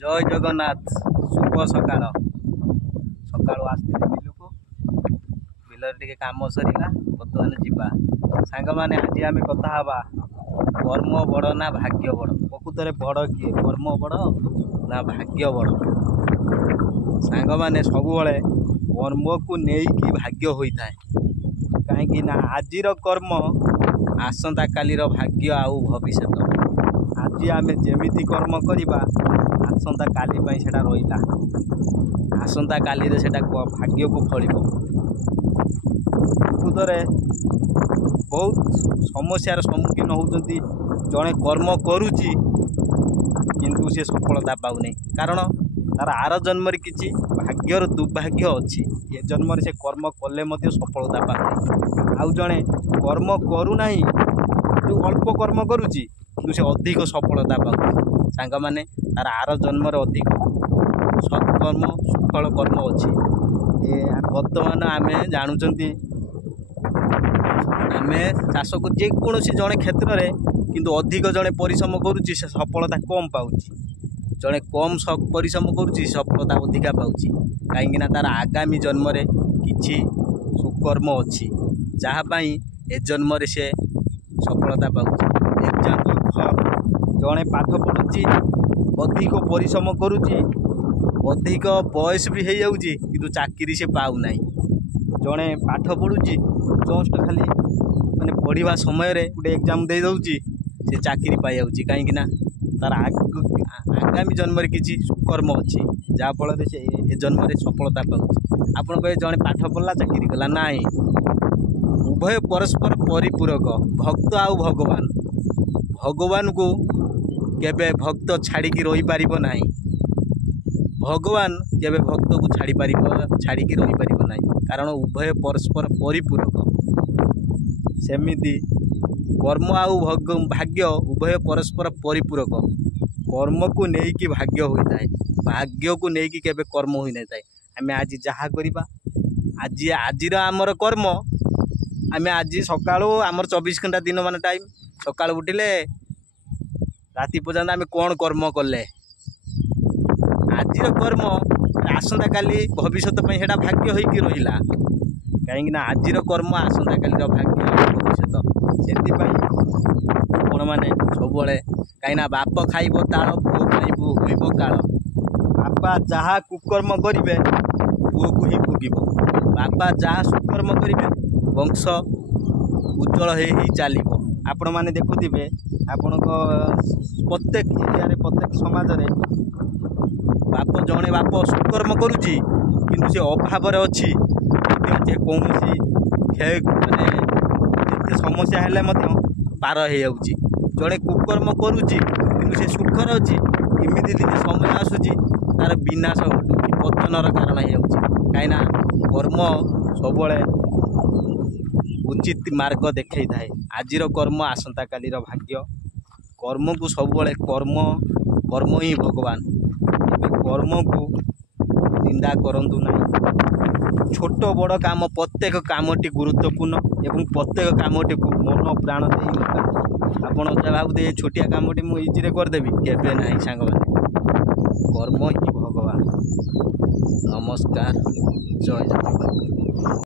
जय जगन्नाथ शुभ सकाळ सकाळू आसते बिलू बिलर टे काम सरीला बर्तमान जीवा सांग मैंने आज आम कथा हवा कर्म बड़ ना भाग्य बड़ प्रकृत बड़ किए कर्म बड़ ना भाग्य बड़ सांग मैंने सब कर्म को लेकिन भाग्य होता है कहीं आज कर्म आसंता कालीर भाग्य आउ भविष्य आज आम जमी कर्म करवा आसंता काली सेटा रहा आसंता काली भाग्य को फल प्रकृतरे बहुत समस्यार सम्मुखीन होती जड़े कर्म करुच्ची किंतु से सफलता पाऊनी कारण तार आर जन्म किसी भाग्यर दुर्भाग्य अच्छी ये जन्म से कर्म कले सफलता पाऊनी आउ जड़े कर्म करूना जो अल्प कर्म करुच्ची किंतु से अधिक सफलता पाऊँ सांग मैंने तार आर जन्म अधिक सत्कर्म सुफल कर्म अच्छी बर्तमान आम जानुंट आम चाष को जेकोसी जड़े क्षेत्र में किंतु अधिक जड़े परिश्रम करुच्ची से सफलता कम पाऊँच जड़े कम परिश्रम करुच्ची सफलता अधिका पाऊँच कहीं तार आगामी जन्म किसी सुकर्म अच्छी जहाँपाई ए जन्म से सफलता पाऊँच एग्जाम्पल जड़े पाठ पढ़ुची अधिक परिश्रम करुच्ची अधिक बयस भी हो जाऊँगी किंतु चाकरी से पाऊना जड़े पाठ पढ़ुची जस्ट खाली माने पढ़ा समय गोटे एग्जाम दे दौची से चाकरी पाई जाऊँगी कहीं तार आगामी जन्म किसी सुकर्म अच्छी जहाँफल से ए जन्म सफलता पाऊँच आपण कहे जड़े पाठ पढ़ला चाकरी कला ना उभय परस्पर परिपूरक भक्त आउ भगवान भगवान को केबे भक्त छाड़ी रही पारिबो नाही भगवान केबे भक्त को छाड़ी रही पारिबो नाही कारण उभय परस्पर परिपूरक सेमिति कर्म आउ भाग्य उभय परस्पर परिपूरक कर्म को लेकिन भाग्य होता है भाग्य को लेकिन केबे कर्म होई नै थाए आमे आज जहाँ करबा आज आजिर आमर कर्म आमे आज सकाळो आमर 24 घंटा दिन मान टाइम सकाळ उठिले राति पर्यंत आम कौन कर्म कले आज कर्म आसंता काली भविष्य से भाग्य होइकी रहिला कहीं आज कर्म आसंता काली भाग्य भविष्य से आपण मैंने सब कहीं बाप खाइब ताल पुओ खाइबू होइब काल बापा जहाँ कुकर्म करेंगे पुओ को ही भोगिब बापा जहाँ सुकर्म करेंगे वंश उज्जवल ही चलो आपण मैंने देखुवे आपण प्रत्येक एरिया प्रत्येक समाज रे बाप जड़े बाप सुकर्म करुच्ची किंतु से अभाव अच्छी कौन क्षय माने समस्या हेले पार हो जाऊँगी जड़े कुकर्म करुच्ची किंतु से सुखर अच्छी इमिति दिन समय आसूची तार विनाश घटुची पतनर कारण हो कहीं कर्म सब उचित मार्ग देखा थाए आजिर कर्म आसंता कालीर भाग्य कर्म को सब कर्म कर्म ही भगवान कर्म को निंदा करंतु ना छोट बड़ काम प्रत्येक कामटी गुरुत्वपूर्ण एवं प्रत्येक कामटी को मन प्राण दे आपण भावुते छोटिया कामटी मुझे इजी करदेवी केबे ना सांग कर्म ही भगवान नमस्कार जय जगन्नाथ।